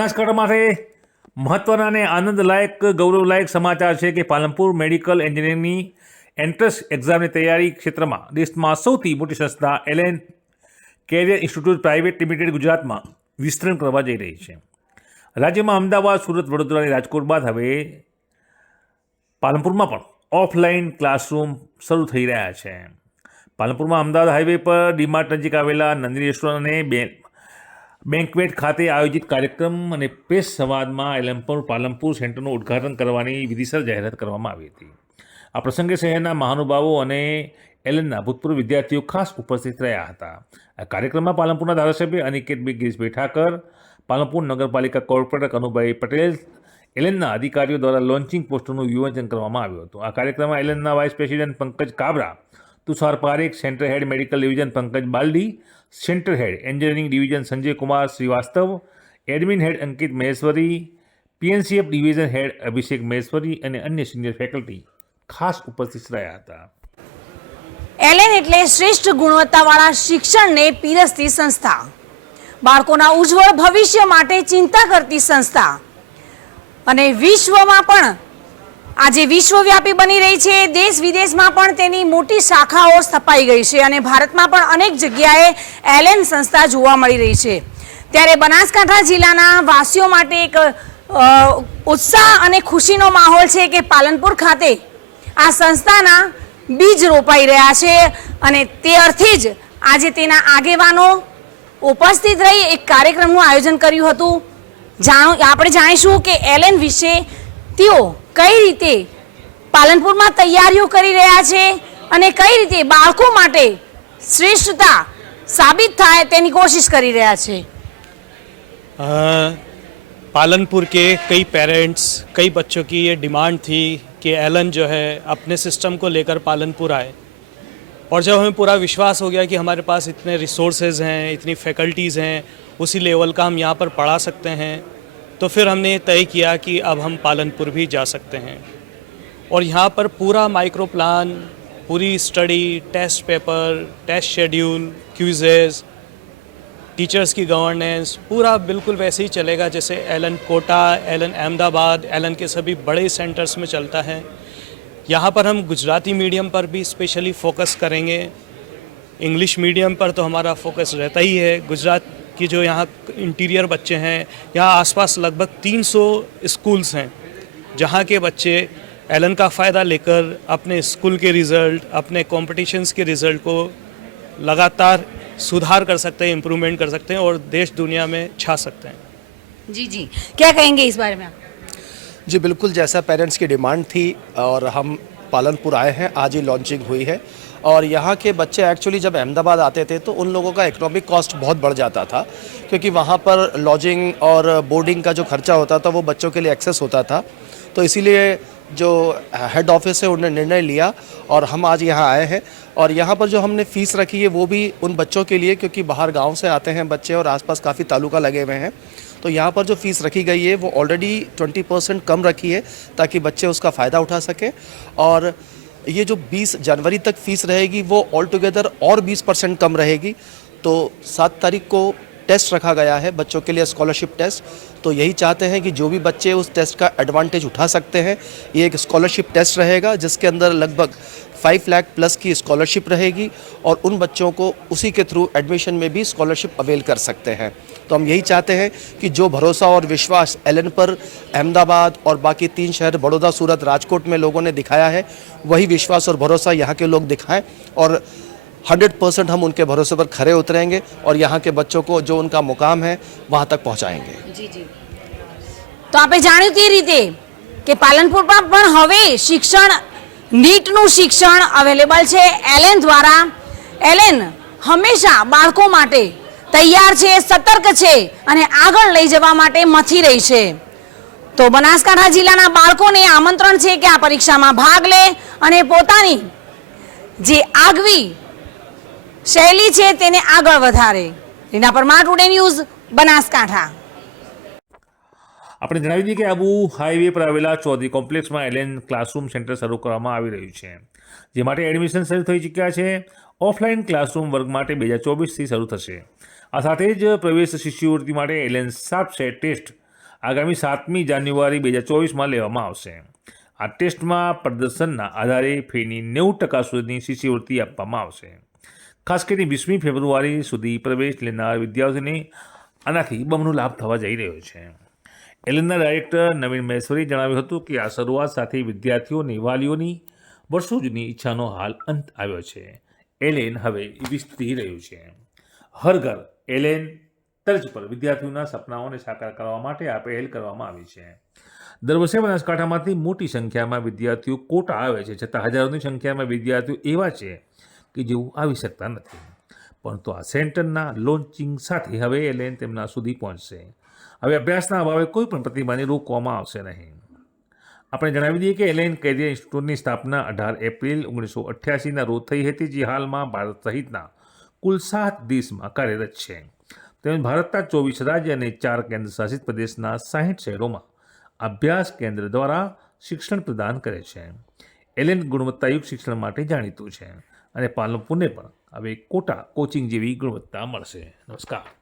બનાસકાંઠા માટે મહત્વના અને આનંદલાયક ગૌરવલાયક સમાચાર છે કે પાલનપુર મેડિકલ એન્જિનિયરિંગની એન્ટ્રન્સ એક્ઝામની તૈયારી ક્ષેત્રમાં દેશમાં સૌથી મોટી સંસ્થા LN career institute private limited ગુજરાતમાં વિસ્તરણ કરવા જઈ રહી છે. રાજ્યમાં અમદાવાદ, સુરત, વડોદરા અને રાજકોટ બાદ હવે પાલનપુરમાં પણ ઓફલાઈન ક્લાસરૂમ શરૂ થઈ રહ્યા છે. પાલનપુરમાં અમદાવાદ હાઈવે પર ડીમાર્ટ નજીક આવેલા નંદિની રેસ્ટોરન્ટ અને બેન્કવેટ ખાતે આયોજિત કાર્યક્રમ અને પ્રેસ સંવાદમાં એલએન પાલનપુર સેન્ટરનું ઉદ્ઘાટન કરવાની વિધિસર જાહેરાત કરવામાં આવી હતી. આ પ્રસંગે શહેરના મહાનુભાવો અને એલએનના ભૂતપૂર્વ વિદ્યાર્થીઓ ખાસ ઉપસ્થિત રહ્યા હતા. આ કાર્યક્રમમાં પાલનપુરના ધારાસભ્ય અનિકેત ગિરીશભાઈ ઠાકર, પાલનપુર નગરપાલિકા કોર્પોરેટર કનુભાઈ પટેલ, એલએનના અધિકારીઓ દ્વારા લોન્ચિંગ પોસ્ટરનું વિમોચન કરવામાં આવ્યું હતું. આ કાર્યક્રમમાં એલએનના vice president Pankaj Kabra, Tushar Parekh, centre head medical division Pankaj Baldi, centre head engineering division Sanjay Kumar Shrivastava, admin head Ankit Maheshwari, PNCF division head Abhishek Maheshwari અને અન્ય સિનિયર ફેકલ્ટી ખાસ ઉપસ્થિત રહ્યા હતા. એલએન એટલે શ્રેષ્ઠ ગુણવત્તાવાળા શિક્ષણને પીરસતી સંસ્થા, બાળકોના ઉજ્જવળ ભવિષ્ય માટે ચિંતા કરતી સંસ્થા અને વિશ્વમાં પણ આજે વિશ્વવ્યાપી બની રહી છે. દેશ વિદેશમાં પણ તેની મોટી શાખાઓ સ્થપાઈ ગઈ છે અને ભારતમાં પણ અનેક જગ્યાએ એલએન સંસ્થા જોવા મળી રહી છે. ત્યારે બનાસકાંઠા જિલ્લાના વાસીઓ માટે એક ઉત્સાહ અને ખુશીનો માહોલ છે કે પાલનપુર ખાતે આ સંસ્થાના બીજ રોપાઈ રહ્યા છે અને તે અર્થે જ આજે તેના આગેવાનો ઉપસ્થિત રહી એક કાર્યક્રમનું આયોજન કર્યું હતું. આપણે જાણીશું કે એલએન વિશે તેઓ કઈ રીતે પાલનપુરમાં તૈયારીઓ કરી રહ્યા છે અને કઈ રીતે બાળકો માટે શ્રેષ્ઠતા સાબિત થાય તેની કોશિશ કરી રહ્યા છે. पालनपुर के कई पेरेंट्स, कई बच्चों की ये डिमांड थी कि एलन जो है अपने सिस्टम को लेकर पालनपुर आए और जब हमें पूरा विश्वास हो गया कि हमारे पास इतने रिसोर्सेज हैं, इतनी फैकल्टीज़ हैं, उसी लेवल का हम यहाँ पर पढ़ा सकते हैं, तो फिर हमने तय किया कि अब हम पालनपुर भी जा सकते हैं. और यहाँ पर पूरा माइक्रो प्लान, पूरी study, test paper, test schedule, quizzes, teachers की गवर्नेंस पूरा बिल्कुल वैसे ही चलेगा जैसे एलन कोटा, एलन अहमदाबाद, एलन के सभी बड़े सेंटर्स में चलता है. यहाँ पर हम गुजराती मीडियम पर भी स्पेशली फोकस करेंगे. इंग्लिश मीडियम पर तो हमारा फोकस रहता ही है. गुजरात की जो यहाँ इंटीरियर बच्चे हैं, यहाँ आसपास लगभग 300 स्कूल्स हैं जहाँ के बच्चे एलन का फ़ायदा लेकर अपने स्कूल के रिज़ल्ट, अपने कॉम्पिटिशन्स के रिज़ल्ट को लगातार सुधार कर सकते हैं, इम्प्रूवमेंट कर सकते हैं और देश दुनिया में छा सकते हैं. जी जी, क्या कहेंगे इस बारे में आप? जी बिल्कुल, जैसा पेरेंट्स की डिमांड थी और हम पालनपुर आए हैं, आज ही लॉन्चिंग हुई है. और यहाँ के बच्चे एक्चुअली जब अहमदाबाद आते थे तो उन लोगों का इकोनॉमिक कॉस्ट बहुत बढ़ जाता था, क्योंकि वहाँ पर लॉजिंग और बोर्डिंग का जो खर्चा होता था वो बच्चों के लिए एक्सेस होता था. तो इसीलिए जो हेड ऑफिस है उन्होंने निर्णय लिया और हम आज यहाँ आए हैं. और यहाँ पर जो हमने फ़ीस रखी है वो भी उन बच्चों के लिए, क्योंकि बाहर गांव से आते हैं बच्चे और आसपास काफ़ी तालुका लगे हुए हैं, तो यहाँ पर जो फ़ीस रखी गई है वो ऑलरेडी 20% कम रखी है ताकि बच्चे उसका फ़ायदा उठा सकें. और ये जो 20 जनवरी तक फ़ीस रहेगी वो ऑल टुगेदर और 20% कम रहेगी. तो 7 तारीख को टेस्ट रखा गया है बच्चों के लिए, स्कॉलरशिप टेस्ट. तो यही चाहते हैं कि जो भी बच्चे उस टेस्ट का एडवांटेज उठा सकते हैं, ये एक स्कॉलरशिप टेस्ट रहेगा जिसके अंदर लगभग 5 लाख प्लस की स्कॉलरशिप रहेगी और उन बच्चों को उसी के थ्रू एडमिशन में भी स्कॉलरशिप अवेल कर सकते हैं. तो हम यही चाहते हैं कि जो भरोसा और विश्वास एलन पर अहमदाबाद और बाकी 3 शहर बड़ौदा, सूरत, राजकोट में लोगों ने दिखाया है, वही विश्वास और भरोसा यहाँ के लोग दिखाएं और 100% हम उनके भरोसे पर खरे उतरेंगे और यहाँ के बच्चों को जो उनका मुकाम है वहाँ तक पहुँचाएंगे. જી જી, તો આપણે જાણ્યું તે રીતે કે પાલનપુરમાં પણ હવે શિક્ષણ, નીટનું શિક્ષણ અવેલેબલ છે એલએન દ્વારા. એલએન હંમેશા બાળકો માટે તૈયાર છે, સતર્ક છે અને આગળ લઈ જવા માટે મથી રહી છે. તો બનાસકાંઠા જિલ્લાના બાળકોને આમંત્રણ છે કે આ પરીક્ષામાં ભાગ લે અને પોતાની જે આગવી શૈલી છે તેને આગળ વધારે. Reena Parmar, today news, Banaskantha. આપણે જણાવી દઈએ કે આબુ હાઈવે પર આવેલા ચૌધરી કોમ્પ્લેક્સમાં એલએન ક્લાસરૂમ સેન્ટર શરૂ કરવામાં આવી રહ્યું છે, જે માટે એડમિશન શરૂ થઈ ચૂક્યા છે. ઓફલાઈન ક્લાસરૂમ વર્ગ માટે 2024થી શરૂ થશે. આ સાથે જ પ્રવેશ શિષ્યવૃત્તિ માટે એલએન સાપ સેટ ટેસ્ટ આગામી 7મી જાન્યુઆરી 2024માં લેવામાં આવશે. આ ટેસ્ટમાં પ્રદર્શનના આધારે ફીની 90% સુધીની શિષ્યવૃત્તિ આપવામાં આવશે. ખાસ કરીને 20મી ફેબ્રુઆરી સુધી પ્રવેશ લેનાર વિદ્યાર્થીઓને આનાથી બમણો લાભ થવા જઈ રહ્યો છે. એલેનના ડાયરેક્ટર નવીન મહેશ્વરીએ જણાવ્યું હતું કે આ શરૂઆત સાથે વિદ્યાર્થીઓની વાલીઓની વર્ષો જૂની ઈચ્છાનો હાલ અંત આવ્યો છે. એલેન હવે વિસ્તરી રહ્યું છે. હર ઘર એલેન તર્જ પર વિદ્યાર્થીઓના સપનાઓને સાકાર કરવા માટે આ પહેલ કરવામાં આવી છે. દર વર્ષે બનાસકાંઠામાંથી મોટી સંખ્યામાં વિદ્યાર્થીઓ કોટા આવે છે, છતાં હજારોની સંખ્યામાં વિદ્યાર્થીઓ એવા છે કે જેઓ આવી શકતા નથી. પરંતુ આ સેન્ટરના લોન્ચિંગ સાથે હવે એલેન તેમના સુધી પહોંચશે. હવે અભ્યાસના અભાવે કોઈ પણ પ્રતિભાને રોકવામાં આવશે નહીં. આપણે જણાવી દઈએ કે એલેન કેરિયર ઇન્સ્ટિટ્યૂટની સ્થાપના 18 એપ્રિલ 1988ના રોજ થઈ હતી, જે હાલમાં ભારત સહિતના કુલ 7 દેશમાં કાર્યરત છે. તેમજ ભારતના 24 રાજ્ય અને 4 કેન્દ્ર શાસિત પ્રદેશના 60 શહેરોમાં અભ્યાસ કેન્દ્ર દ્વારા શિક્ષણ પ્રદાન કરે છે. એલેન ગુણવત્તાયુક્ત શિક્ષણ માટે જાણીતું છે અને પાલનપુરને પણ હવે કોટા કોચિંગ જેવી ગુણવત્તા મળશે. નમસ્કાર.